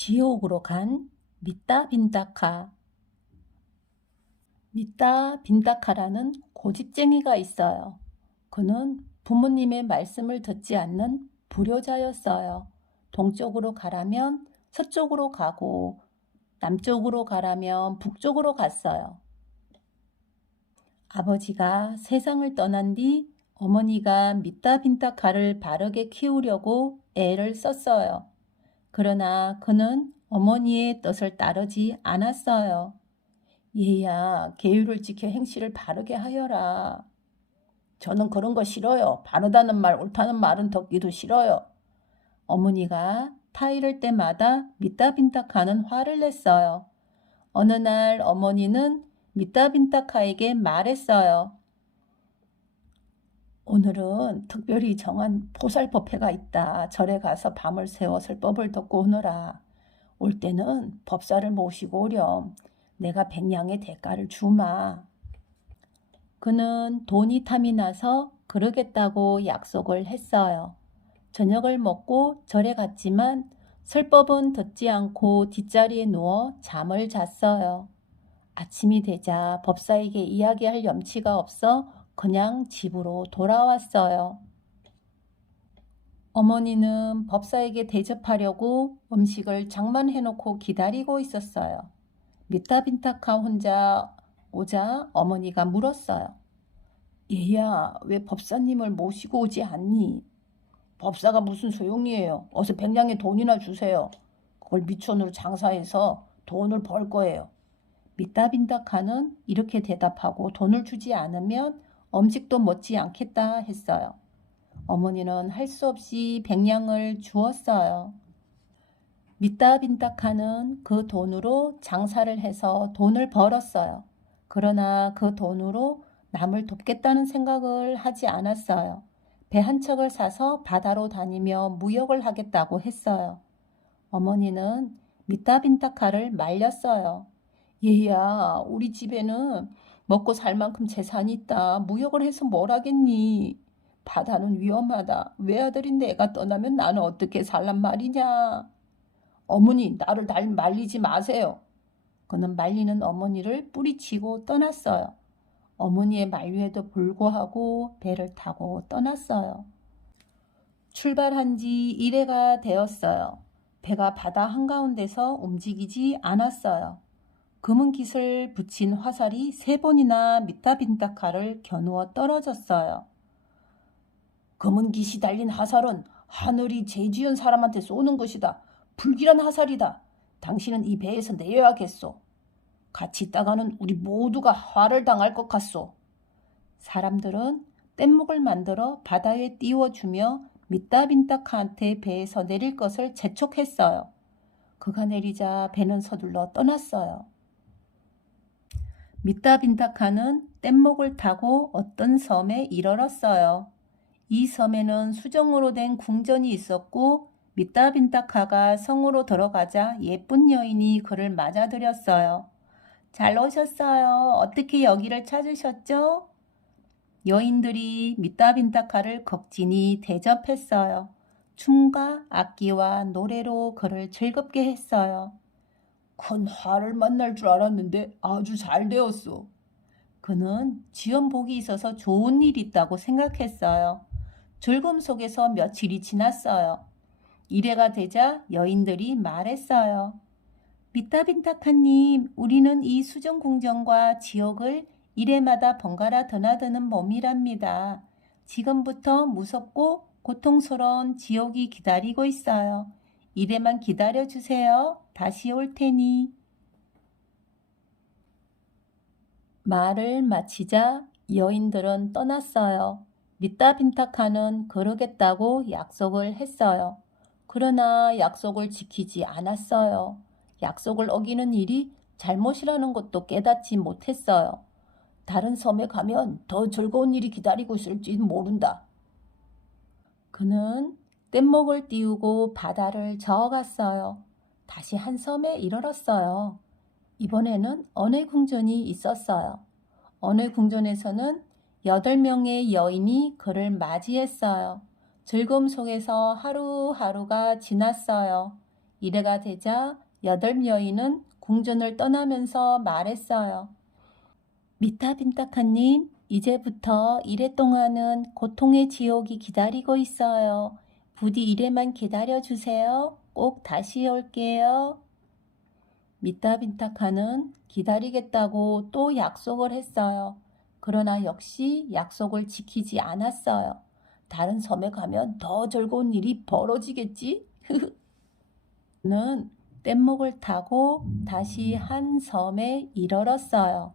지옥으로 간 미따 빈다카. 미따 빈다카라는 고집쟁이가 있어요. 그는 부모님의 말씀을 듣지 않는 불효자였어요. 동쪽으로 가라면 서쪽으로 가고 남쪽으로 가라면 북쪽으로 갔어요. 아버지가 세상을 떠난 뒤 어머니가 미따 빈다카를 바르게 키우려고 애를 썼어요. 그러나 그는 어머니의 뜻을 따르지 않았어요. 얘야, 계율을 지켜 행실을 바르게 하여라. 저는 그런 거 싫어요. 바르다는 말, 옳다는 말은 듣기도 싫어요. 어머니가 타이를 때마다 미따빈타카는 화를 냈어요. 어느 날 어머니는 미따빈타카에게 말했어요. 오늘은 특별히 정한 보살법회가 있다. 절에 가서 밤을 새워 설법을 듣고 오너라. 올 때는 법사를 모시고 오렴. 내가 백냥의 대가를 주마. 그는 돈이 탐이 나서 그러겠다고 약속을 했어요. 저녁을 먹고 절에 갔지만 설법은 듣지 않고 뒷자리에 누워 잠을 잤어요. 아침이 되자 법사에게 이야기할 염치가 없어 그냥 집으로 돌아왔어요. 어머니는 법사에게 대접하려고 음식을 장만해놓고 기다리고 있었어요. 미타빈타카 혼자 오자 어머니가 물었어요. 얘야, 왜 법사님을 모시고 오지 않니? 법사가 무슨 소용이에요. 어서 백냥의 돈이나 주세요. 그걸 미천으로 장사해서 돈을 벌 거예요. 미타빈타카는 이렇게 대답하고 돈을 주지 않으면 음식도 먹지 않겠다 했어요. 어머니는 할 수 없이 백냥을 주었어요. 미따빈타카는 그 돈으로 장사를 해서 돈을 벌었어요. 그러나 그 돈으로 남을 돕겠다는 생각을 하지 않았어요. 배 한 척을 사서 바다로 다니며 무역을 하겠다고 했어요. 어머니는 미따빈타카를 말렸어요. 얘야, 우리 집에는 먹고 살 만큼 재산이 있다. 무역을 해서 뭘 하겠니? 바다는 위험하다. 외아들인 내가 떠나면 나는 어떻게 살란 말이냐? 어머니, 나를 말리지 마세요. 그는 말리는 어머니를 뿌리치고 떠났어요. 어머니의 만류에도 불구하고 배를 타고 떠났어요. 출발한 지 1회가 되었어요. 배가 바다 한가운데서 움직이지 않았어요. 검은 깃을 붙인 화살이 3번이나 미타빈타카를 겨누어 떨어졌어요. 검은 깃이 달린 화살은 하늘이 죄지은 사람한테 쏘는 것이다. 불길한 화살이다. 당신은 이 배에서 내려야겠소. 같이 있다가는 우리 모두가 화를 당할 것 같소. 사람들은 뗏목을 만들어 바다에 띄워주며 미따빈타카한테 배에서 내릴 것을 재촉했어요. 그가 내리자 배는 서둘러 떠났어요. 미따빈타카는 뗏목을 타고 어떤 섬에 이르렀어요. 이 섬에는 수정으로 된 궁전이 있었고 미따빈타카가 성으로 들어가자 예쁜 여인이 그를 맞아들였어요. 잘 오셨어요. 어떻게 여기를 찾으셨죠? 여인들이 미따빈타카를 극진히 대접했어요. 춤과 악기와 노래로 그를 즐겁게 했어요. 큰 화를 만날 줄 알았는데 아주 잘 되었소. 그는 지연복이 있어서 좋은 일이 있다고 생각했어요. 즐거움 속에서 며칠이 지났어요. 1회가 되자 여인들이 말했어요. 미따빈타카님, 우리는 이 수정궁전과 지옥을 1회마다 번갈아 드나드는 몸이랍니다. 지금부터 무섭고 고통스러운 지옥이 기다리고 있어요. 1회만 기다려주세요. 다시 올 테니. 말을 마치자 여인들은 떠났어요. 미따빈타카는 그러겠다고 약속을 했어요. 그러나 약속을 지키지 않았어요. 약속을 어기는 일이 잘못이라는 것도 깨닫지 못했어요. 다른 섬에 가면 더 즐거운 일이 기다리고 있을지 모른다. 그는 뗏목을 띄우고 바다를 저어갔어요. 다시 한 섬에 이르렀어요. 이번에는 언의 궁전이 있었어요. 언의 궁전에서는 8명의 여인이 그를 맞이했어요. 즐거움 속에서 하루하루가 지났어요. 이래가 되자 여덟 여인은 궁전을 떠나면서 말했어요. 미타빈타카님, 이제부터 이래 동안은 고통의 지옥이 기다리고 있어요. 부디 이래만 기다려주세요. 꼭 다시 올게요. 미타빈타카는 기다리겠다고 또 약속을 했어요. 그러나 역시 약속을 지키지 않았어요. 다른 섬에 가면 더 즐거운 일이 벌어지겠지? 는 뗏목을 타고 다시 한 섬에 이르렀어요.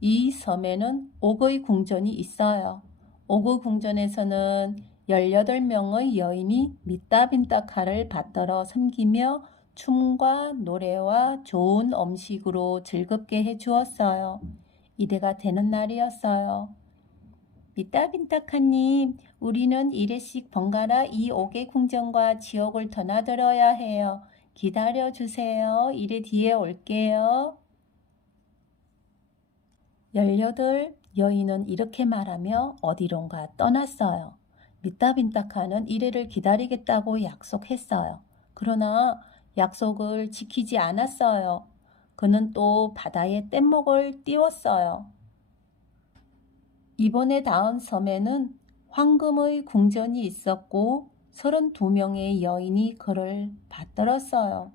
이 섬에는 옥의 궁전이 있어요. 옥의 궁전에서는 18명의 여인이 미타빈타카를 받들어 섬기며 춤과 노래와 좋은 음식으로 즐겁게 해주었어요. 이래가 되는 날이었어요. 미타빈타카님, 우리는 이래씩 번갈아 이 옥의 궁전과 지옥을 드나들어야 해요. 기다려주세요. 이래 뒤에 올게요. 18 여인은 이렇게 말하며 어디론가 떠났어요. 미타빈타카는 이래를 기다리겠다고 약속했어요. 그러나 약속을 지키지 않았어요. 그는 또 바다에 뗏목을 띄웠어요. 이번에 닿은 섬에는 황금의 궁전이 있었고 32명의 여인이 그를 받들었어요.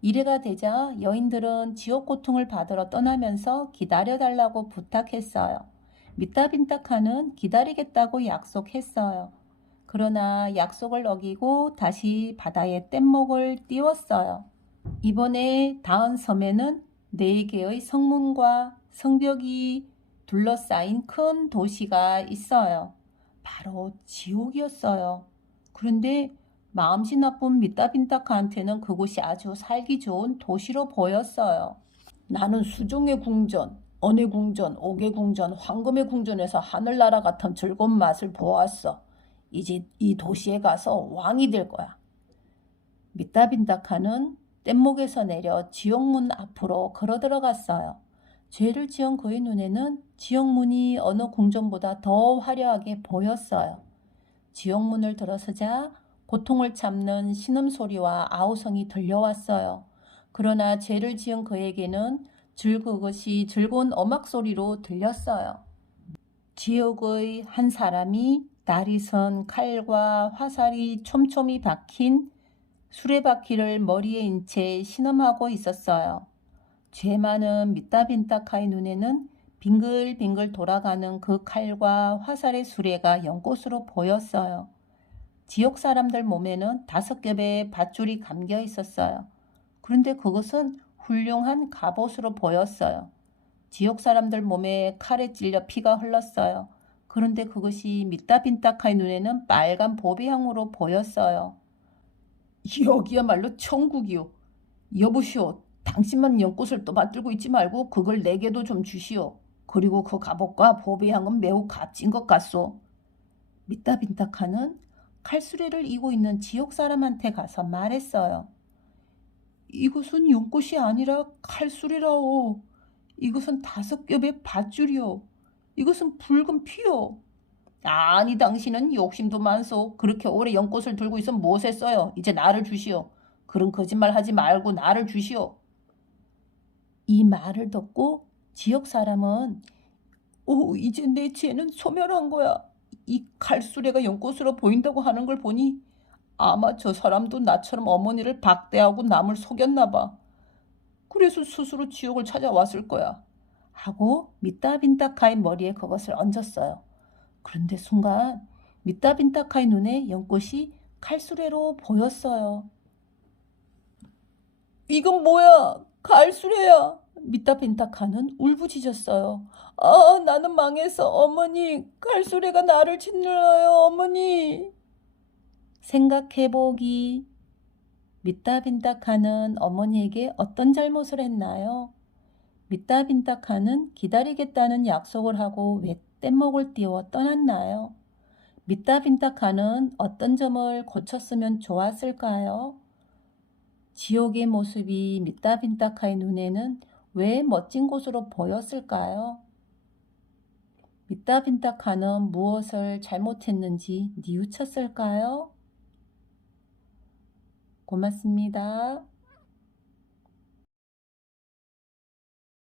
이래가 되자 여인들은 지옥 고통을 받으러 떠나면서 기다려달라고 부탁했어요. 미타빈타카는 기다리겠다고 약속했어요. 그러나 약속을 어기고 다시 바다에 뗏목을 띄웠어요. 이번에 닿은 섬에는 4개의 성문과 성벽이 둘러싸인 큰 도시가 있어요. 바로 지옥이었어요. 그런데 마음씨 나쁜 미타빈타카한테는 그곳이 아주 살기 좋은 도시로 보였어요. 나는 수종의 궁전, 언의 궁전, 옥의 궁전, 황금의 궁전에서 하늘나라 같은 즐거운 맛을 보았어. 이제 이 도시에 가서 왕이 될 거야. 미타빈타카는 뗏목에서 내려 지옥문 앞으로 걸어 들어갔어요. 죄를 지은 그의 눈에는 지옥문이 어느 궁전보다 더 화려하게 보였어요. 지옥문을 들어서자 고통을 참는 신음소리와 아우성이 들려왔어요. 그러나 죄를 지은 그에게는 그것이 즐거운 음악소리로 들렸어요. 지옥의 한 사람이 날이 선 칼과 화살이 촘촘히 박힌 수레바퀴를 머리에 인 채 신음하고 있었어요. 죄 많은 미타빈타카의 눈에는 빙글빙글 돌아가는 그 칼과 화살의 수레가 연꽃으로 보였어요. 지옥 사람들 몸에는 5겹의 밧줄이 감겨 있었어요. 그런데 그것은 훌륭한 갑옷으로 보였어요. 지옥 사람들 몸에 칼에 찔려 피가 흘렀어요. 그런데 그것이 미타빈타카의 눈에는 빨간 보배향으로 보였어요. 여기야말로 천국이요. 여보시오, 당신만 연꽃을 또 받들고 있지 말고 그걸 내게도 좀 주시오. 그리고 그 갑옷과 보배향은 매우 값진 것 같소. 미타빈타카는 칼수레를 이고 있는 지옥 사람한테 가서 말했어요. 이것은 연꽃이 아니라 칼수레라오. 이것은 5겹의 밧줄이오. 이것은 붉은 피요. 아니, 당신은 욕심도 많소. 그렇게 오래 연꽃을 들고 있어 무엇에 써요. 이제 나를 주시오. 그런 거짓말 하지 말고 나를 주시오. 이 말을 듣고 지역 사람은 이제 내 죄는 소멸한 거야. 이 칼수레가 연꽃으로 보인다고 하는 걸 보니 아마 저 사람도 나처럼 어머니를 박대하고 남을 속였나 봐. 그래서 스스로 지옥을 찾아왔을 거야. 하고 미타빈타카의 머리에 그것을 얹었어요. 그런데 순간 미타빈타카의 눈에 연꽃이 칼수레로 보였어요. 이건 뭐야? 칼수레야. 미타빈타카는 울부짖었어요. 아, 나는 망했어. 어머니, 칼수레가 나를 짓눌러요. 어머니. 생각해보기. 미타빈타카는 어머니에게 어떤 잘못을 했나요? 미타빈타카는 기다리겠다는 약속을 하고 왜 뗏목을 띄워 떠났나요? 미타빈타카는 어떤 점을 고쳤으면 좋았을까요? 지옥의 모습이 미타빈타카의 눈에는 왜 멋진 곳으로 보였을까요? 미타빈타카는 무엇을 잘못했는지 뉘우쳤을까요? 고맙습니다.